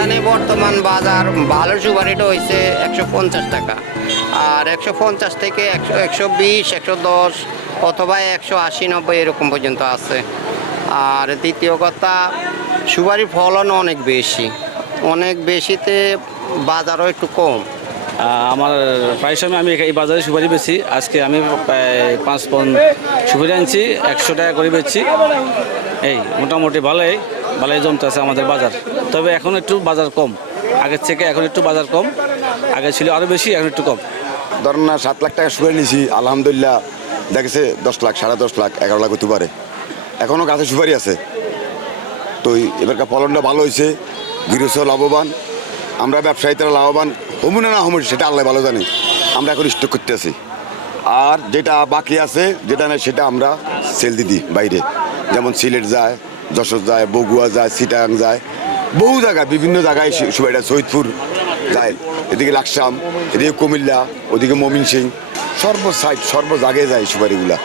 বর্তমান বাজার ভালো সুপারিটা হয়েছে একশো পঞ্চাশ টাকা। আর একশো পঞ্চাশ থেকে একশো একশো বিশ, একশো দশ অথবা একশো আশি নব্বই এরকম পর্যন্ত আছে। আর দ্বিতীয় কথা, সুপারির ফলন অনেক বেশি। অনেক বেশিতে বাজারও একটু কম। আমার প্রায় সময় আমি এই বাজারে সুপারি বেচি। আজকে আমি পাঁচ পন সুপারি আনছি, একশো টাকা করে বেচছি। এই, মোটামুটি ভালোই। ভালোই জমতেছে আমাদের বাজার। তবে এখন একটু বাজার কম। আগের থেকে এখন একটু বাজার কম। আগে ছিল আরও বেশি, এখন একটু কম। ধরেন না, সাত লাখ টাকা সুপারি নিয়েছি আলহামদুলিল্লাহ দেখেছে দশ লাখ, সাড়ে দশ লাখ, এগারো লাখ হতে পারে। এখনও গাছে সুপারি আছে। তো এবারকার ফলনটা ভালো হয়েছে গৃহস্থ লাভবান। আমরা ব্যবসায়ীরা লাভবান হমু না না হমু সেটা আল্লাহ ভালো জানি। আমরা এখন স্টক করতে আছি। আর যেটা বাকি আছে, যেটা নেই, সেটা আমরা সেল দিই বাইরে। যেমন সিলেট যায় যশোর যায় বগুয়া যায় সিটাং যায়। বহু জায়গায়, বিভিন্ন জায়গায় সু- সুপারিটা সৈয়দপুর যায়। এদিকে লাকসাম, এদিকে কুমিল্লা, ওদিকে মমিন সিং সর্ব সাইড সর্ব জায়গায় যায় সুপারিগুলা।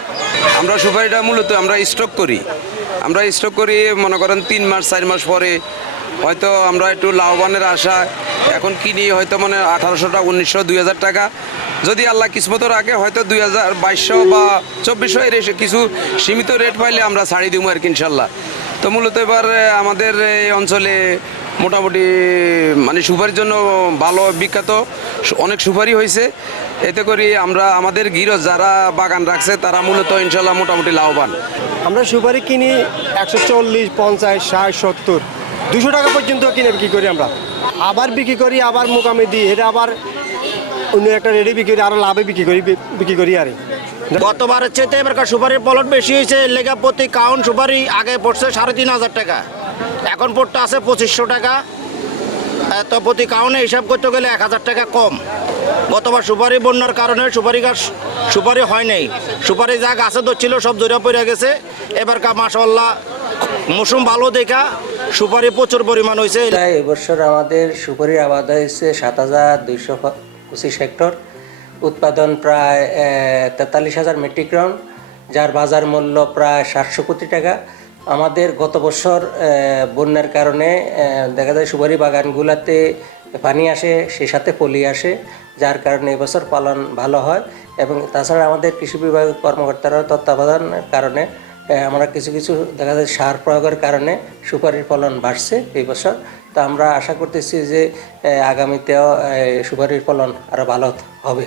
আমরা সুপারিটা মূলত আমরা স্টক করি। আমরা স্টক করি, মনে করেন, তিন মাস, চার মাস পরে হয়তো আমরা একটু লাভবানের আশা এখন কিনি, হয়তো মানে আঠারোশোটা, উনিশশো, দুই হাজার টাকা। যদি আল্লাহ কিসমত রাখে, হয়তো দুই হাজার বাইশশো বা চব্বিশশো এর কিছু সীমিত রেট পাইলে আমরা ছাড়ি দিব আর কি, ইনশাল্লাহ। তো মূলত এবার আমাদের এই অঞ্চলে মোটামুটি মানে সুপারির জন্য ভালো, বিখ্যাত অনেক সুপারি হয়েছে। এতে করি আমরা, আমাদের গিরো যারা বাগান রাখছে, তারা মূলত ইনশাল্লাহ মোটামুটি লাভবান। আমরা সুপারি কিনি একশো চল্লিশ, পঞ্চাশ, ষাট, সত্তর। দুশো টাকা পর্যন্ত কিনে বিক্রি করি আমরা। আবার বিক্রি করি, আবার মোকামে দিই। এটা আবার অন্য একটা রেডি বিক্রি করি আরও লাভে বিক্রি করি বিক্রি করি আর। গতবারের চেয়ে এবারকার সুপারির পলট বেশি হয়েছে। লেগা প্রতি কাউন্ট সুপারি আগে পড়ছে সাড়ে তিন হাজার টাকা। এখন পড়তে আছে পঁচিশশো টাকা। তো প্রতি কাউন্টে হিসাব করতে গেলে এক হাজার টাকা কম। গতবার সুপারি বন্যার কারণে সুপারি গাছ সুপারি হয় নাই। সুপারি যা গাছে ধরছিল সব জড়িয়ে পড়ে গেছে। এবারকার মাসাল্লাহ মৌসুম ভালো দেখা। সুপারি প্রচুর পরিমাণ হয়েছে। এবছর আমাদের সুপারির আবাদ হয়েছে সাত হাজার দুইশো পঁচিশ হেক্টর। উৎপাদন প্রায় তেতাল্লিশ হাজার মেট্রিক টন, যার বাজার মূল্য প্রায় সাতশো কোটি টাকা। আমাদের গত বছর বন্যার কারণে দেখা যায় সুপারি বাগানগুলোতে পানি আসে, সেই সাথে পলি আসে, যার কারণে এবছর পালন ভালো হয়। এবং তাছাড়া আমাদের কৃষি বিভাগের কর্মকর্তারা তত্ত্বাবধানের কারণে আমরা কিছু কিছু দেখা যায় সার প্রয়োগের কারণে সুপারির ফলন বাড়ছে এই বছর। তো আমরা আশা করতেছি যে আগামীতেও সুপারির ফলন আরও ভালো হবে।